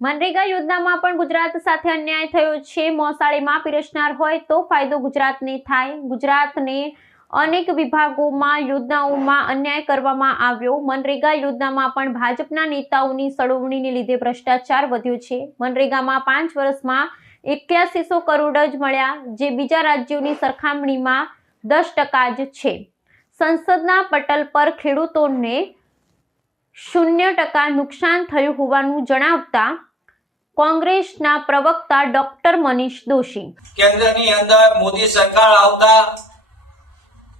મનરેગા યોજનામાં પણ ગુજરાત સાથે અન્યાય થયો છે. મોસાળીમાં પીરસનાર હોય તો ફાયદો ગુજરાતને થાય. ગુજરાતને અનેક વિભાગોમાં યોજનાઓમાં અન્યાય કરવામાં આવ્યો. મનરેગા યોજનામાં પણ ભાજપના નેતાઓની સળવણીને લીધે ભ્રષ્ટાચાર વધ્યો છે. મનરેગામાં પાંચ વર્ષમાં એક્યાસીસો કરોડ જ મળ્યા, જે બીજા રાજ્યોની સરખામણીમાં દસ ટકા જ છે. સંસદના પટલ પર ખેડૂતોને શૂન્ય ટકા નુકસાન થયું હોવાનું જણાવતા કોંગ્રેસના પ્રવક્તા ડોક્ટર મનીષ દોશી. કેન્દ્રની અંદર મોદી સરકાર આવતા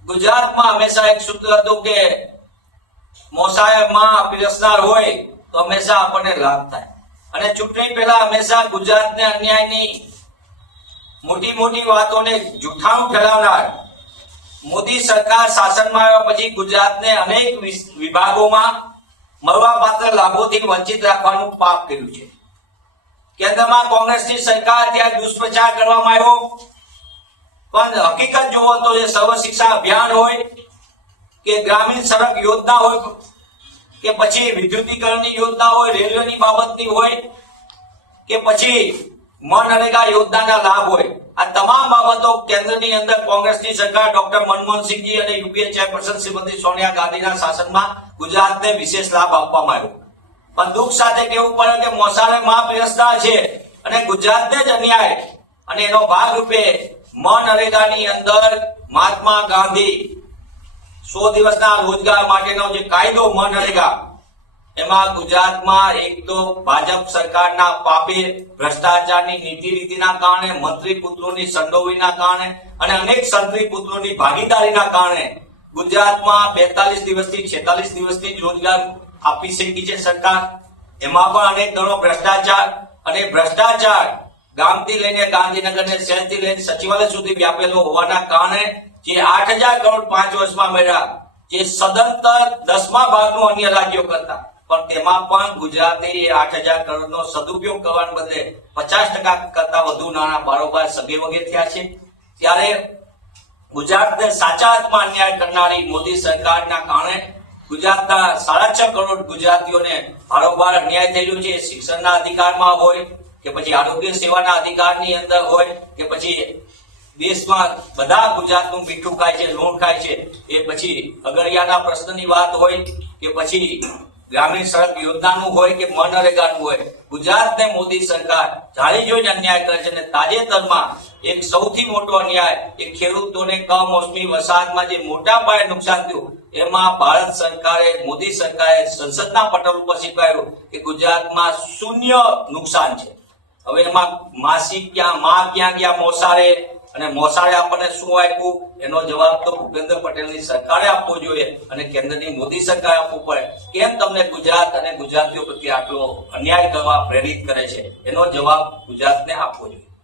ગુજરાતમાં હંમેશા એક સૂત્ર હતું કે મોસાયમાં પીરસનાર હોય તો હંમેશા આપણને લાભ થાય. અને ચૂંટણી પહેલા હંમેશા ગુજરાતને અન્યાયની મોટી મોટી વાતોને જૂઠાણું ફેલાવનાર મોદી સરકાર શાસનમાં આવ્યા પછી ગુજરાતને અનેક વિભાગોમાં મળવાપાત્ર લાભોથી વંચિત રાખવાનું પાપ કર્યું છે. કેન્દ્રમાં કોંગ્રેસની સરકાર ત્યાં દુષ્પ્રચાર કરવામાં આવ્યો. પણ હકીકત જુઓ તો એ સર્વ શિક્ષા અભિયાન હોય, કે ગ્રામીણ સડક યોજના હોય, કે પછી વિદ્યુતીકરણની યોજના હોય, રેલવેની બાબતની હોય, કે પછી મનરેગા યોજનાના લાભ હોય, આ તમામ બાબતો કેન્દ્રની અંદર કોંગ્રેસની સરકાર ડોક્ટર મનમોહનસિંહજી અને યુપીએ ચેરપર્સન શ્રીમતી સોનિયા ગાંધીના શાસનમાં ગુજરાતને વિશેષ લાભ આપવામાં આવ્યો. પણ દુઃખ સાથે કહેવું પડે કે મોસાળે મા પીરસતા છે અને ગુજરાતને જ અન્યાય. અને એનો ભાગ રૂપે મનરેગાની અંદર મહાત્મા ગાંધી સો દિવસના રોજગાર માટેનો જે કાયદો મનરેગા એમાં ગુજરાતમાં એક તો ભાજપ સરકારના પાપે ભ્રષ્ટાચારની નીતિ રીતિના કારણે, મંત્રી પુત્રોની સંડોવીના કારણે અને અનેક સંત્રી પુત્રોની ભાગીદારીના કારણે ગુજરાતમાં બેતાલીસ દિવસથી છેતાલીસ દિવસથી રોજગાર આપી શકી છે સરકાર. એમાં પણ અનેક ગણો ભ્રષ્ટાચાર અને ભ્રષ્ટાચાર ગામથી લઈને ગાંધીનગર ને શહેરથી લઈને સચિવાલય સુધી વ્યાપેલો હોવાના કારણે જે આઠ હજાર કરોડ પાંચ વર્ષમાં મળ્યા, જે સદંતર દસમા ભાગનું અન્ય રાજ્યો કરતા. પણ તેમાં પણ ગુજરાતે એ આઠ હજાર કરોડનો સદુપયોગ કરવાને બદલે પચાસ ટકા કરતા વધુ નાણાં બારોબાર સગે વગે થયા છે. ત્યારે ગુજરાતને સાચા અર્થમાં અન્યાય કરનારી મોદી સરકારના કારણે ગુજરાતના સાડા છ કરોડ ગુજરાતીઓને વારંવાર અન્યાય થઈ રહ્યો છે. શિક્ષણના અધિકારમાં હોય કે પછી આરોગ્ય સેવાના અધિકારની અંદર હોય કે પછી દેશમાં બધા ગુજરાતનું મીઠું ખાય છે, લોણ ખાય છે, એ પછી અગરિયાના પ્રશ્નની વાત હોય કે પછી ગ્રામીણ સડક યોજનાનું હોય કે મનરેગાનું હોય. ગુજરાતને મોદી સરકાર જાણી જોઈને અન્યાય કરે છે અને તાજેતરમાં એક સૌથી મોટો અન્યાય એ ખેડૂતોને કમોસમી વરસાદમાં જે મોટા પાયે નુકસાન થયું એમાં ભારત સરકારે, મોદી સરકારે સંસદના પટલ ઉપર સ્વીકાર્યું કે ગુજરાતમાં શૂન્ય નુકસાન છે. હવે એમાં માસી ક્યાં, માં ક્યાં ગયા મોસાળે અને મોસાળે આપણને શું આપ્યું? એનો જવાબ તો ભૂપેન્દ્ર પટેલની સરકારે આપવો જોઈએ અને કેન્દ્રની મોદી સરકારે આપવું પડે. કેમ તમને ગુજરાત અને ગુજરાતીઓ પ્રત્યે આટલો અન્યાય કરવા પ્રેરિત કરે છે? એનો જવાબ ગુજરાતને આપવો જોઈએ.